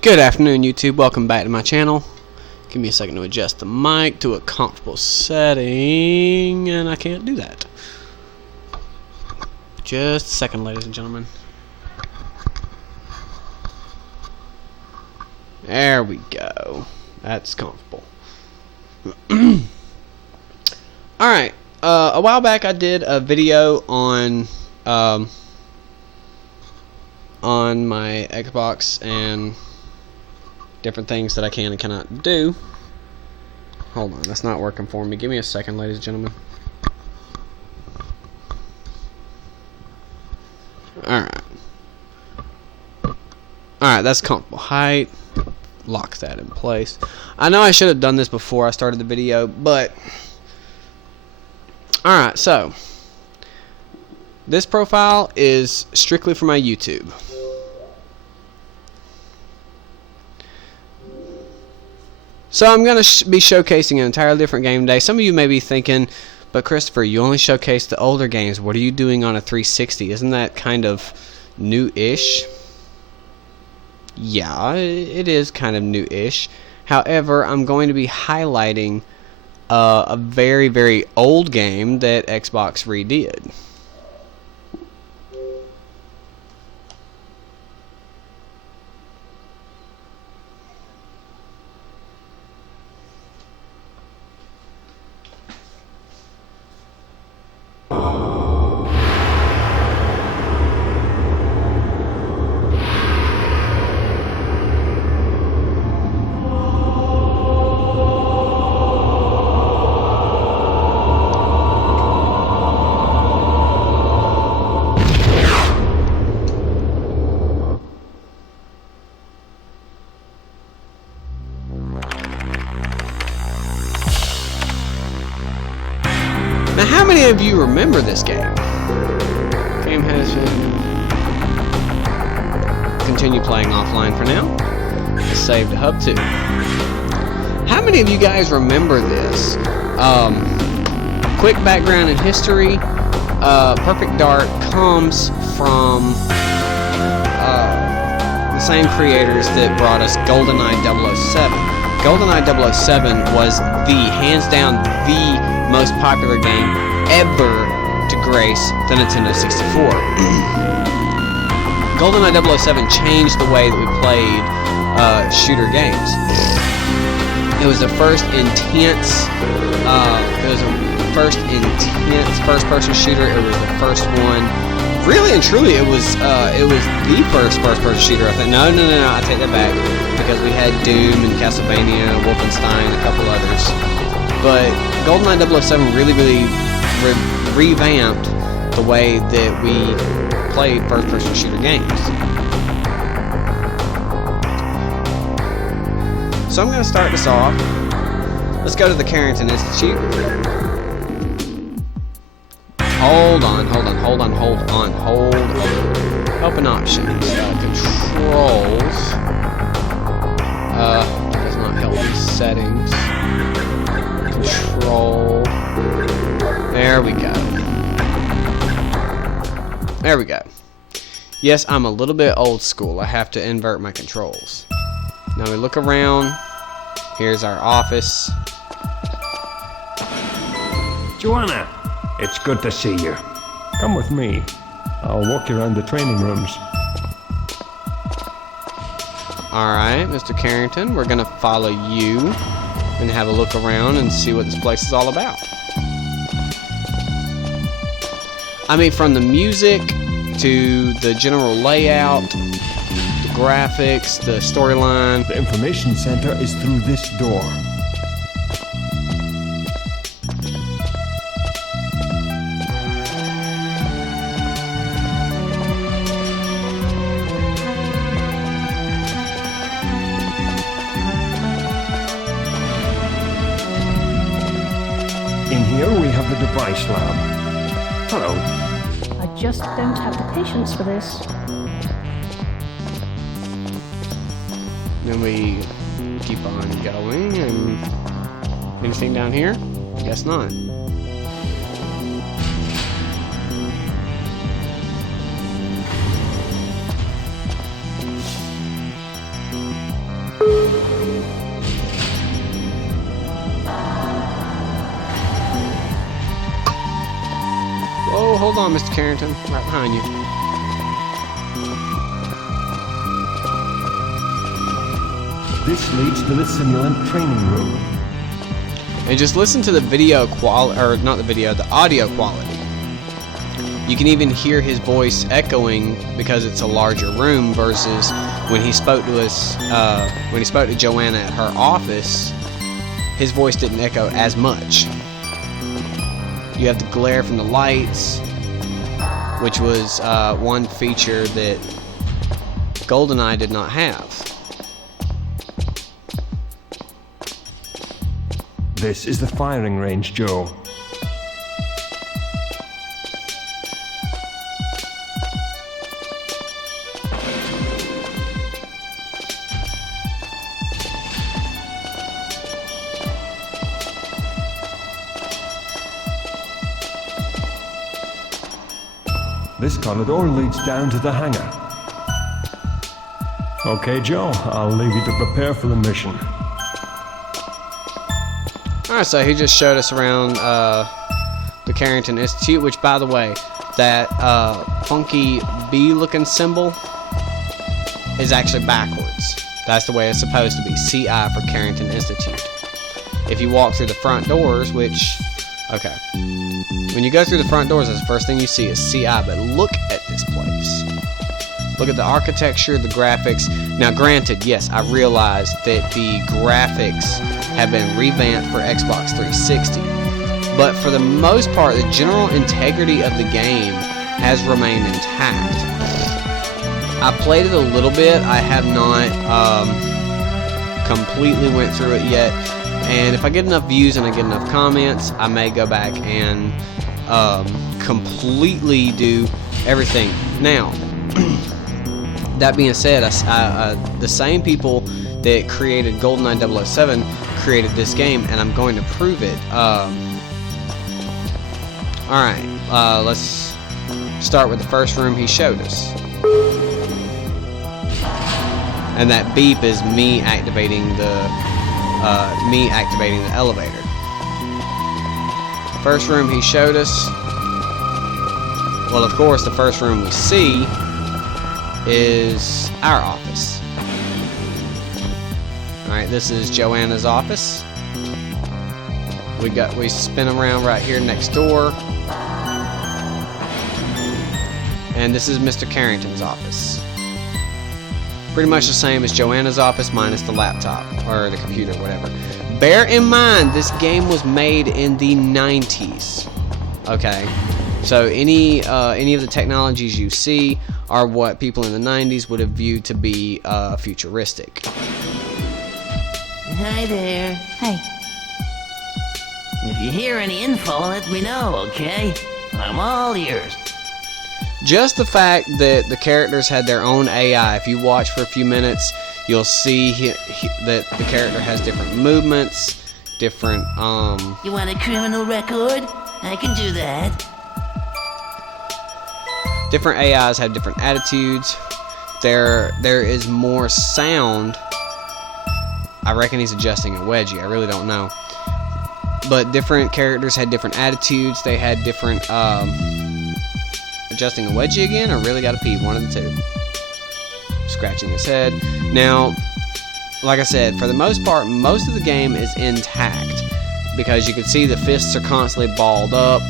Good afternoon, YouTube. Welcome back to my channel. Give me a second to adjust the mic to a comfortable setting, and I can't do that. Just a second, ladies and gentlemen. There we go. That's comfortable. Alright, a while back I did a video on my Xbox and different things that I can and cannot do. Hold on, that's not working for me. Give me a second, ladies and gentlemen. Alright. Alright, that's comfortable height. Lock that in place. I know I should have done this before I started the video, but alright, so this profile is strictly for my YouTube. So I'm going to be showcasing an entirely different game today. Some of you may be thinking, but Christopher, you only showcase the older games. What are you doing on a 360? Isn't that kind of new-ish? Yeah, it is kind of new-ish. However, I'm going to be highlighting a very, very old game that Xbox redid. Now, how many of you remember this game? Game has continue playing offline for now. Let's save to hub 2. How many of you guys remember this? Quick background and history. Perfect Dark comes from the same creators that brought us GoldenEye 007. GoldenEye 007 was hands down the most popular game ever to grace the Nintendo 64. GoldenEye 007 changed the way that we played shooter games. It was the first intense first-person shooter. It was the first one. Really and truly, it was the first-person shooter. I think. No, I take that back, because we had Doom and Castlevania, Wolfenstein, a couple others. But GoldenEye 007 really revamped the way that we played first-person shooter games. So I'm going to start this off. Let's go to the Carrington Institute. Hold on. Open options. Controls. Does not help me. Settings. Control. There we go. There we go. Yes, I'm a little bit old school. I have to invert my controls. Now we look around. Here's our office. Joanna, it's good to see you. Come with me. I'll walk you around the training rooms. Alright, Mr. Carrington, we're going to follow you and have a look around and see what this place is all about. I mean, from the music to the general layout, the graphics, the storyline. The information center is through this door. In here we have the device lab. Hello. I just don't have the patience for this. Then we keep on going, and anything down here? Guess not. Whoa, hold on, Mr. Carrington. Right behind you. This leads to the simulant training room. And just listen to the video quality, or not the video, the audio quality. You can even hear his voice echoing because it's a larger room versus when he spoke to us, when he spoke to Joanna at her office, his voice didn't echo as much. You have the glare from the lights, which was one feature that GoldenEye did not have. This is the firing range, Joe. This corridor leads down to the hangar. Okay, Joe, I'll leave you to prepare for the mission. Alright, so he just showed us around the Carrington Institute, which, by the way, that funky bee-looking symbol is actually backwards. That's the way it's supposed to be. CI for Carrington Institute. If you walk through the front doors, which... Okay. When you go through the front doors, that's the first thing you see is CI, but look at this place. Look at the architecture, the graphics. Now, granted, yes, I realize that the graphics have been revamped for Xbox 360, but for the most part, the general integrity of the game has remained intact. I played it a little bit. I have not completely went through it yet, and if I get enough views and I get enough comments, I may go back and completely do everything. Now, that being said, the same people that created GoldenEye 007 created this game, and I'm going to prove it. Alright, let's start with the first room he showed us. And that beep is me activating the elevator. First room he showed us, well, of course, the first room we see is our office. Alright, this is Joanna's office. We spin around right here next door. And this is Mr. Carrington's office. Pretty much the same as Joanna's office minus the laptop or the computer, whatever. Bear in mind, this game was made in the 90s. Okay, so any of the technologies you see are what people in the 90s would have viewed to be futuristic. Hi there. Hey, If you hear any info, let me know, okay? I'm all ears. Just the fact that the characters had their own AI, if you watch for a few minutes, you'll see that the character has different movements, different, You want a criminal record? I can do that. different AIs have different attitudes. There is more sound. I reckon he's adjusting a wedgie. I really don't know. But different characters had different attitudes. They had different, adjusting a wedgie again, or really gotta pee, one of the two. Scratching his head. Now, like I said, for the most part, most of the game is intact because you can see the fists are constantly balled up.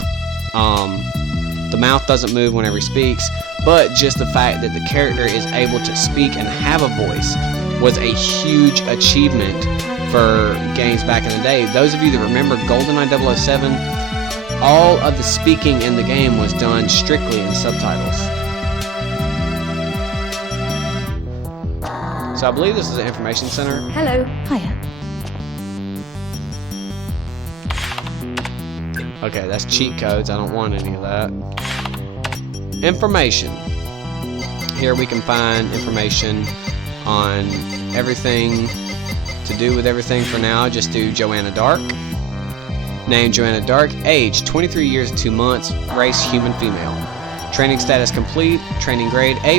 The mouth doesn't move whenever he speaks, but just the fact that the character is able to speak and have a voice was a huge achievement for games back in the day. Those of you that remember GoldenEye 007, all of the speaking in the game was done strictly in subtitles. So I believe this is an information center. hello. Hiya. Okay, that's cheat codes. I don't want any of that. Information. Here we can find information on everything to do with everything. For now, just do Joanna Dark. Name Joanna Dark. Age 23 years and 2 months. Race human female. Training status complete. Training grade A++.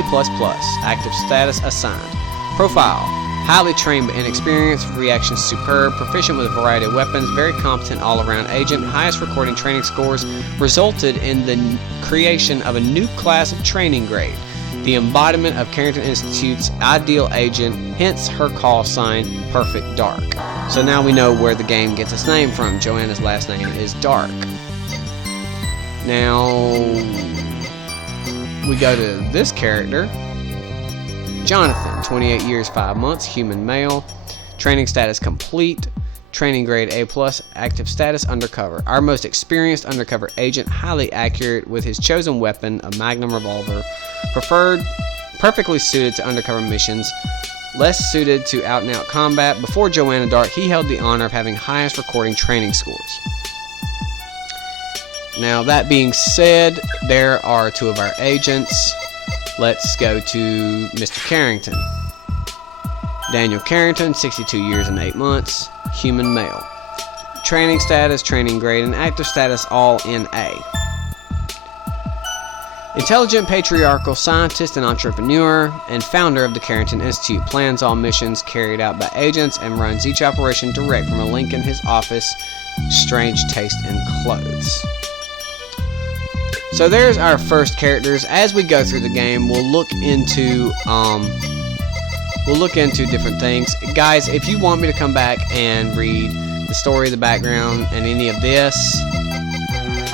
Active status assigned. Profile. Highly trained but inexperienced, reactions superb, proficient with a variety of weapons, very competent all-around agent, highest recording training scores, resulted in the creation of a new class of training grade, the embodiment of Carrington Institute's ideal agent, hence her call sign, Perfect Dark. So now we know where the game gets its name from. Joanna's last name is Dark. Now, we go to this character, Jonathan, 28 years, 5 months, human male, training status complete, training grade A+, active status undercover. Our most experienced undercover agent, highly accurate with his chosen weapon, a Magnum revolver, preferred, perfectly suited to undercover missions, less suited to out-and-out combat. Before Joanna Dark, he held the honor of having highest recording training scores. Now, that being said, there are 2 of our agents. Let's go to Mr. Carrington. Daniel Carrington, 62 years and 8 months, human male. Training status, training grade, and active status all in A. Intelligent, patriarchal scientist and entrepreneur, and founder of the Carrington Institute, plans all missions carried out by agents and runs each operation direct from a link in his office. Strange taste in clothes. So there's our first characters. As we go through the game, we'll look into different things. Guys, if you want me to come back and read the story, the background, and any of this,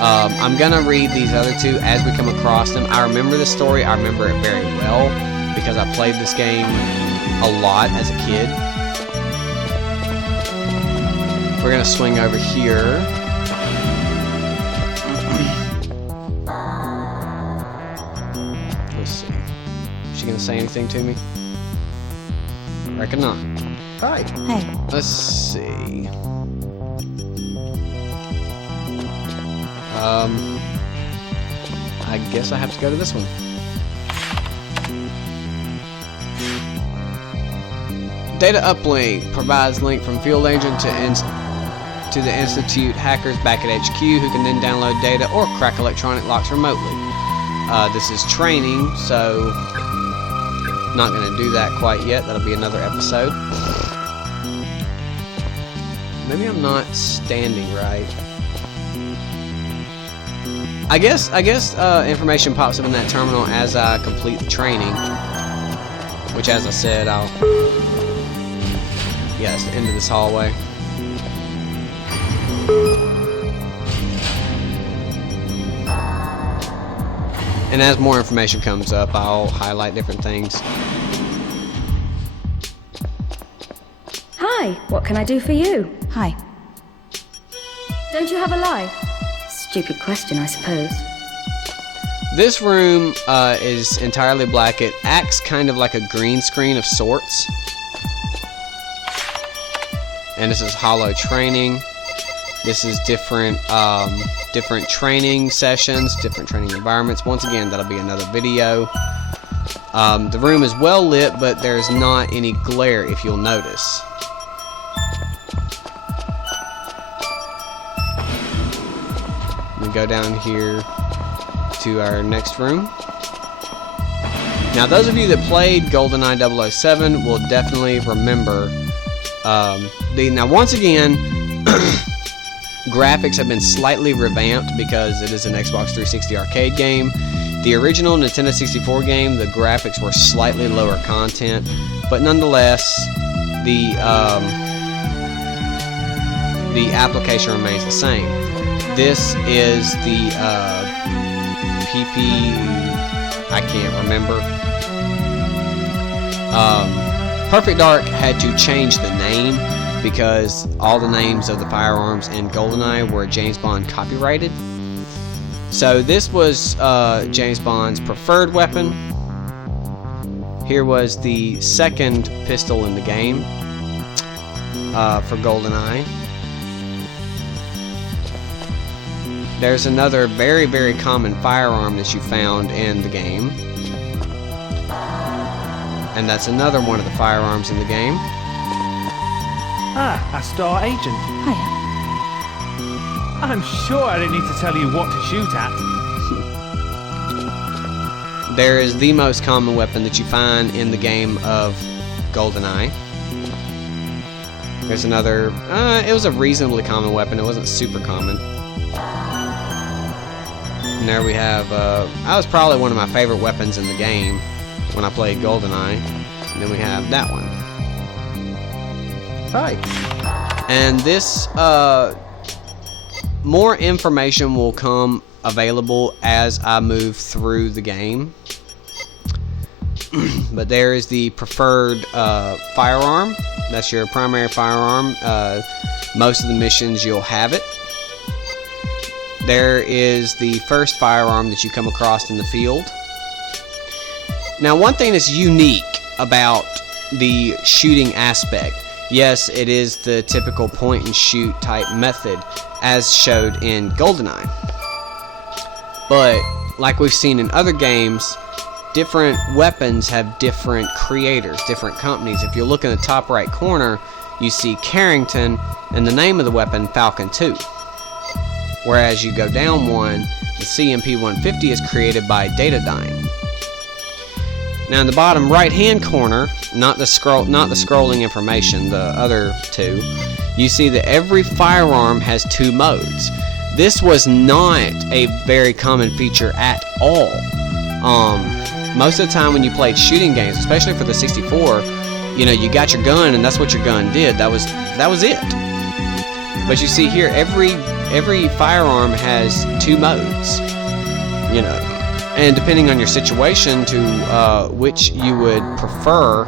I'm gonna read these other 2 as we come across them. I remember the story. I remember it very well because I played this game a lot as a kid. We're gonna swing over here. Let's see. Is she gonna say anything to me? Reckon not. Hi. Hey. Let's see. I guess I have to go to this one. Data uplink provides link from field agent to the Institute hackers back at HQ, who can then download data or crack electronic locks remotely. This is training, so not going to do that quite yet. That'll be another episode. Maybe I'm not standing right. I guess information pops up in that terminal as I complete the training, which, as I said, it's the end of this hallway. And as more information comes up, I'll highlight different things. Hi, what can I do for you? Hi. Don't you have a life? Stupid question, I suppose. This room is entirely black. It acts kind of like a green screen of sorts. And this is hollow training. This is different training sessions, different training environments. Once again, that'll be another video. The room is well lit, but there's not any glare, if you'll notice. We go down here to our next room. Now, those of you that played GoldenEye 007 will definitely remember. Now, once again, graphics have been slightly revamped because it is an Xbox 360 arcade game. The original Nintendo 64 game, the graphics were slightly lower content, but nonetheless, the application remains the same. This is the PP. I can't remember. Perfect Dark had to change the name because all the names of the firearms in GoldenEye were James Bond copyrighted. So this was James Bond's preferred weapon. Here was the second pistol in the game for GoldenEye. There's another very, very common firearm that you found in the game. And that's another one of the firearms in the game. Ah, a star agent. Hiya. I'm sure I don't need to tell you what to shoot at. There is the most common weapon that you find in the game of GoldenEye. There's another, it was a reasonably common weapon. It wasn't super common. And there we have, that was probably one of my favorite weapons in the game when I played GoldenEye. And then we have that one. Hi. And this, more information will come available as I move through the game. But there is the preferred firearm. That's your primary firearm. Most of the missions you'll have it. There is the first firearm that you come across in the field. Now, one thing that's unique about the shooting aspect, yes, it is the typical point and shoot type method as showed in GoldenEye. But like we've seen in other games, different weapons have different creators, different companies. If you look in the top right corner, you see Carrington and the name of the weapon Falcon 2. Whereas you go down one, the CMP-150 is created by Datadyne. Now in the bottom right hand corner, not the scrolling information, the other two, you see that every firearm has 2 modes. This was not a very common feature at all. Most of the time when you played shooting games, especially for the 64, you know, you got your gun and that's what your gun did. That was it. But you see here, every firearm has 2 modes. You know, and depending on your situation, to which you would prefer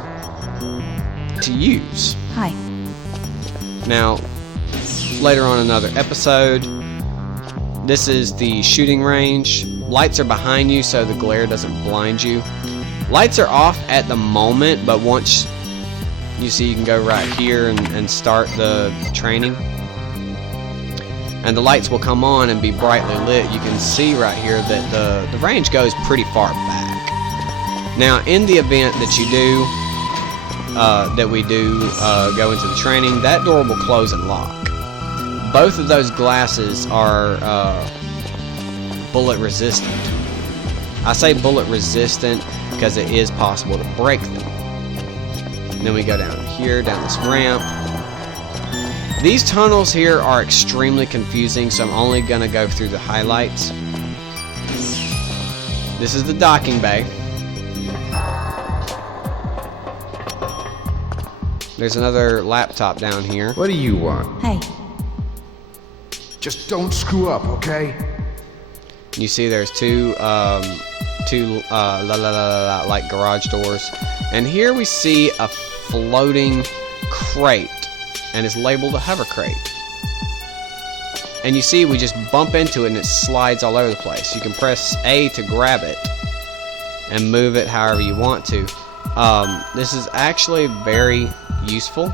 to use. Hi. Now, later on in another episode, this is the shooting range. Lights are behind you so the glare doesn't blind you. Lights are off at the moment, but once you see, you can go right here and start the training. And the lights will come on and be brightly lit. You can see right here that the range goes pretty far back. Now, in the event that you do, go into the training, that door will close and lock. Both of those glasses are bullet resistant. I say bullet resistant because it is possible to break them. And then we go down here, down this ramp. These tunnels here are extremely confusing, so I'm only going to go through the highlights. This is the docking bay. There's another laptop down here. What do you want? Hey. Just don't screw up, okay? You see there's two like garage doors. And here we see a floating crate, and it's labeled a hover crate. And you see we just bump into it and it slides all over the place. You can press A to grab it and move it however you want to. This is actually very useful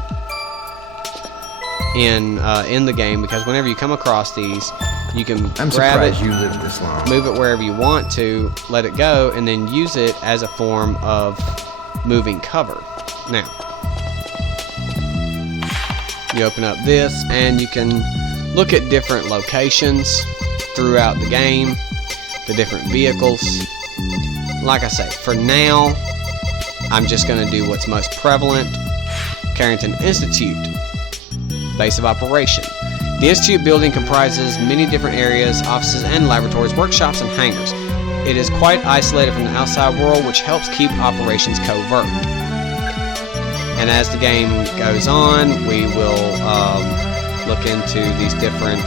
in the game, because whenever you come across these, you can grab it, you lived this long. move it wherever you want to, let it go, and then use it as a form of moving cover. Now, you open up this and you can look at different locations throughout the game, the different vehicles. Like I say, for now, I'm just going to do what's most prevalent. Carrington Institute, base of operation. The Institute building comprises many different areas, offices and laboratories, workshops and hangars. It is quite isolated from the outside world, which helps keep operations covert. And as the game goes on, we will look into these different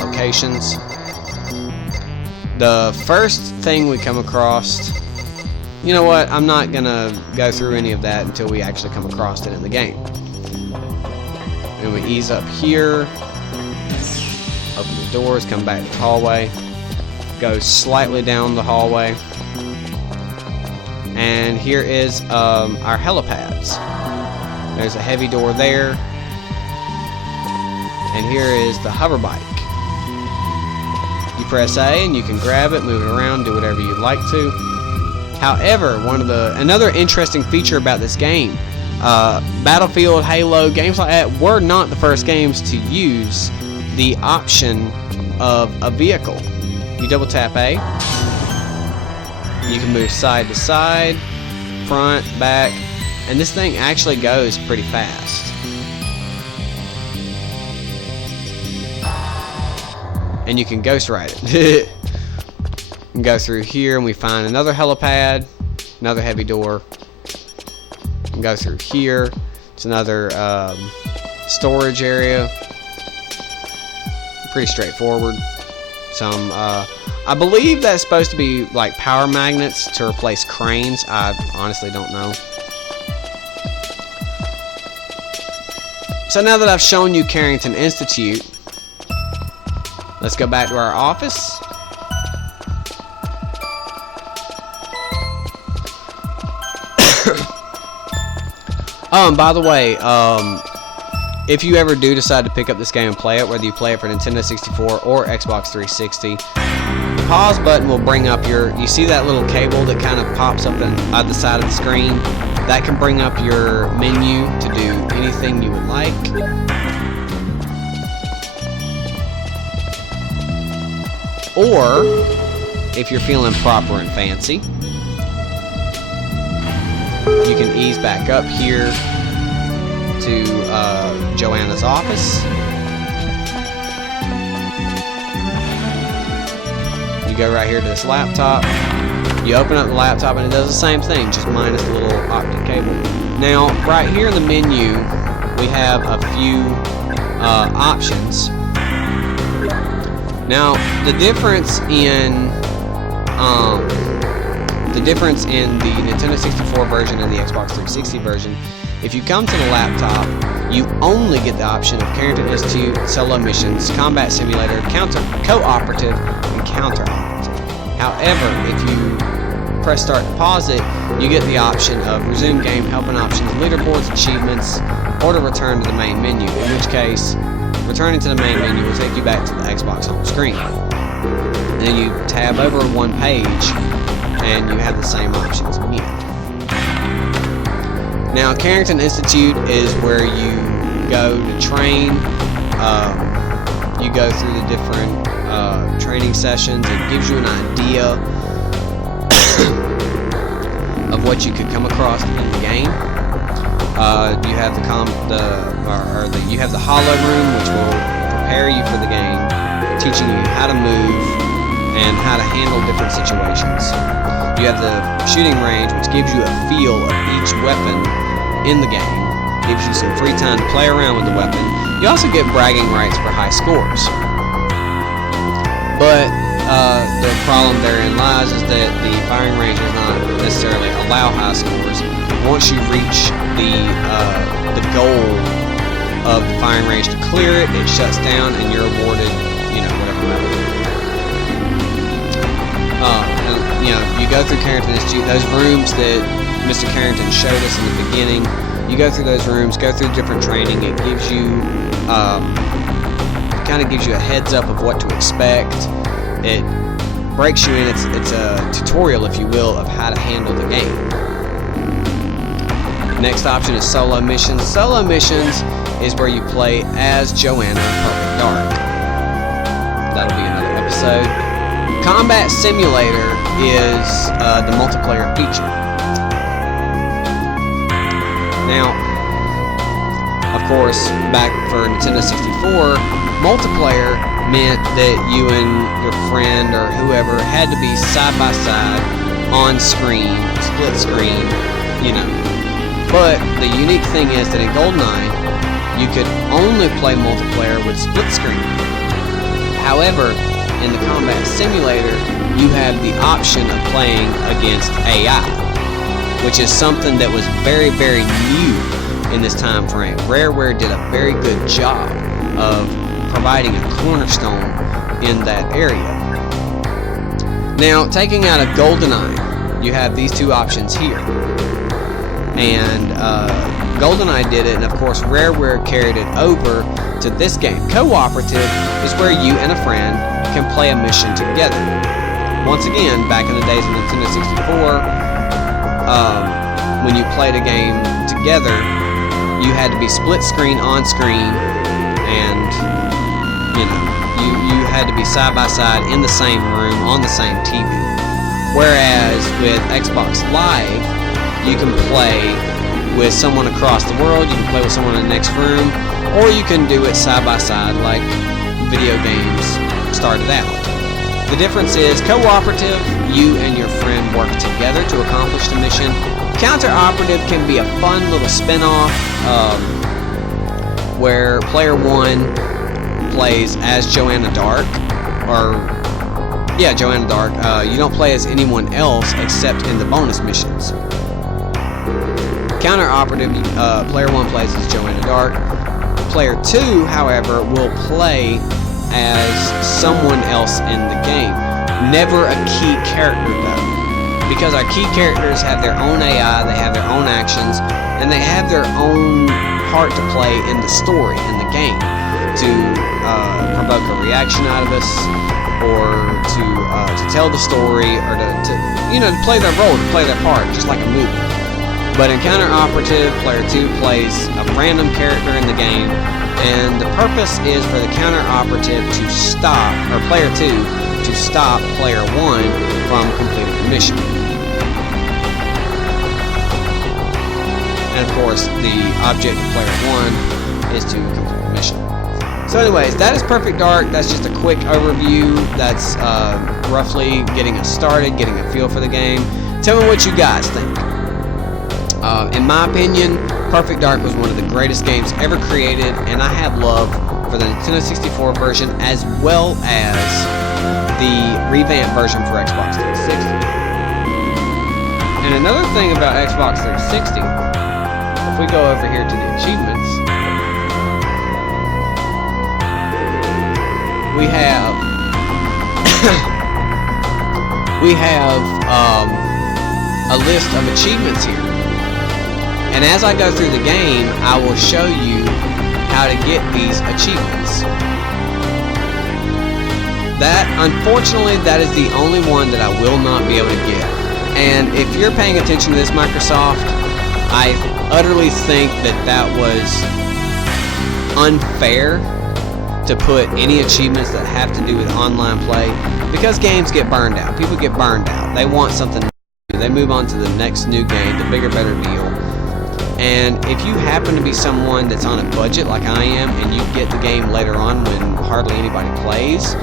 locations. The first thing we come across, you know what? I'm not gonna go through any of that until we actually come across it in the game. And we ease up here, open the doors, come back to the hallway, go slightly down the hallway, and here is our helipads. There's a heavy door there, and here is the hover bike. You press A and you can grab it, move it around, do whatever you'd like to. However, another interesting feature about this game, Battlefield, Halo, games like that were not the first games to use the option of a vehicle. You double tap A, you can move side to side, front, back, And this thing actually goes pretty fast. And you can ghost ride it. And go through here and we find another helipad, another heavy door. And go through here. It's another storage area. Pretty straightforward. Some I believe that's supposed to be like power magnets to replace cranes. I honestly don't know. So now that I've shown you Carrington Institute, let's go back to our office. By the way, if you ever do decide to pick up this game and play it, whether you play it for Nintendo 64 or Xbox 360, the pause button will bring up you see that little cable that kind of pops up on the side of the screen? That can bring up your menu to do anything you would like. Or, if you're feeling proper and fancy, you can ease back up here to Joanna's office. You go right here to this laptop. You open up the laptop and it does the same thing, just minus the little optic cable. Now, right here in the menu, we have a few options. Now, the difference in the Nintendo 64 version and the Xbox 360 version, if you come to the laptop, you only get the option of Carrington Institute, solo missions, combat simulator, cooperative, and counter-operative. However, if you press start to pause it, you get the option of resume game, helping options, leaderboards, achievements, or to return to the main menu, in which case, returning to the main menu will take you back to the Xbox home screen. And then you tab over one page, and you have the same options again. Now, Carrington Institute is where you go to train. You go through the different training sessions. It gives you an idea of what you could come across in the game. You have you have the hollow room, which will prepare you for the game, teaching you how to move and how to handle different situations. You have the shooting range, which gives you a feel of each weapon in the game. Gives you some free time to play around with the weapon. You also get bragging rights for high scores. But the problem therein lies is that the firing range does not necessarily allow high scores. Once you reach the goal of the firing range to clear it, it shuts down and you're awarded, whatever level. You go through Carrington Institute, those rooms that Mr. Carrington showed us in the beginning. You go through those rooms, go through different training. It gives you, kind of gives you a heads up of what to expect. It breaks you in. It's a tutorial, if you will, of how to handle the game. Next option is solo missions. Solo missions is where you play as Joanna in Perfect Dark. That'll be another episode. Combat Simulator is the multiplayer feature. Now, of course, back for Nintendo 64, multiplayer meant that you and your friend or whoever had to be side by side on screen, split screen, But the unique thing is that in GoldenEye, you could only play multiplayer with split screen. However, in the Combat Simulator, you have the option of playing against AI, which is something that was very, very new in this time frame. Rareware did a very good job of providing a cornerstone in that area. Now, taking out of GoldenEye, you have these two options here. And GoldenEye did it, and of course Rareware carried it over to this game. Cooperative is where you and a friend can play a mission together. Once again, back in the days of Nintendo 64, when you played a game together, you had to be split screen on screen, and you had to be side by side in the same room on the same TV. Whereas with Xbox Live, you can play with someone across the world, you can play with someone in the next room, or you can do it side by side like video games started out. The difference is cooperative, you and your friend work together to accomplish the mission. Counter-operative can be a fun little spin-off where player 1 plays as Joanna Dark, Joanna Dark. You don't play as anyone else except in the bonus missions. Counter-operative, player 1 plays as Joanna Dark. Player 2, however, will play as someone else in the game. Never a key character though, because our key characters have their own AI, they have their own actions, and they have their own part to play in the story, in the game, to provoke a reaction out of us, or to tell the story, or to play their role, to play their part, just like a movie. But in counter-operative, player 2 plays a random character in the game, and the purpose is for the counter-operative to stop, or player 2 to stop player 1 from completing the mission. And of course, the object of player 1 is to complete the mission. So anyways, that is Perfect Dark. That's just a quick overview. That's roughly getting us started, getting a feel for the game. Tell me what you guys think. In my opinion, Perfect Dark was one of the greatest games ever created, and I have love for the Nintendo 64 version as well as the revamped version for Xbox 360. And another thing about Xbox 360, if we go over here to the achievements, we have a list of achievements here. And as I go through the game, I will show you how to get these achievements. Unfortunately, that is the only one that I will not be able to get. And if you're paying attention to this, Microsoft, I utterly think that was unfair to put any achievements that have to do with online play, because games get burned out. People get burned out. They want something new. They move on to the next new game, the bigger, better deal. And if you happen to be someone that's on a budget like I am, and you get the game later on when hardly anybody plays,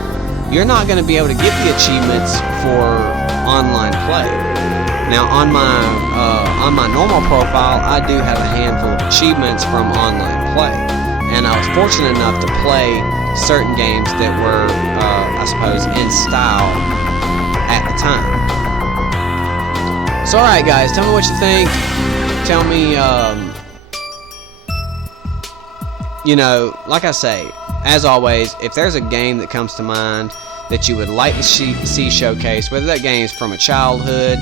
you're not going to be able to get the achievements for online play. Now on my normal profile, I do have a handful of achievements from online play, and I was fortunate enough to play certain games that were, I suppose, in style at the time. So alright guys, tell me what you think. Tell me, like I say, as always, if there's a game that comes to mind that you would like to see showcased, whether that game is from a childhood,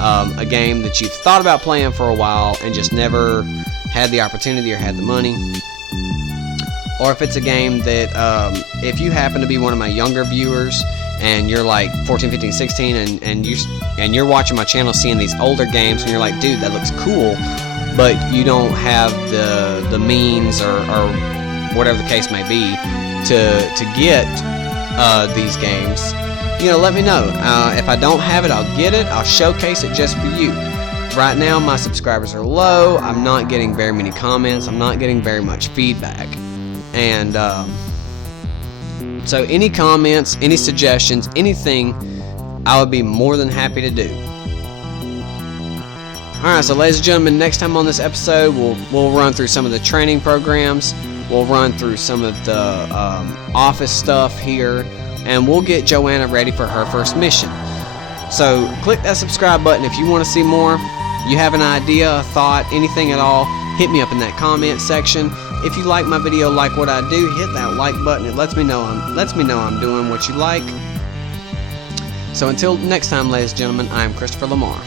a game that you've thought about playing for a while and just never had the opportunity or had the money, or if it's a game that, if you happen to be one of my younger viewers and you're like 14, 15, 16 and you're watching my channel seeing these older games and you're like, dude, that looks cool, but you don't have the means or whatever the case may be to get these games, let me know. If I don't have it, I'll get it. I'll showcase it just for you. Right now my subscribers are low. I'm not getting very many comments. I'm not getting very much feedback. And so any comments, any suggestions, anything, I would be more than happy to do. Alright, so ladies and gentlemen, next time on this episode, we'll run through some of the training programs, we'll run through some of the office stuff here, and we'll get Joanna ready for her first mission. So click that subscribe button if you want to see more. You have an idea, a thought, anything at all, hit me up in that comment section. If you like my video, like what I do, hit that like button. It lets me know I'm doing what you like. So until next time, ladies and gentlemen, I am Christopher Lamar.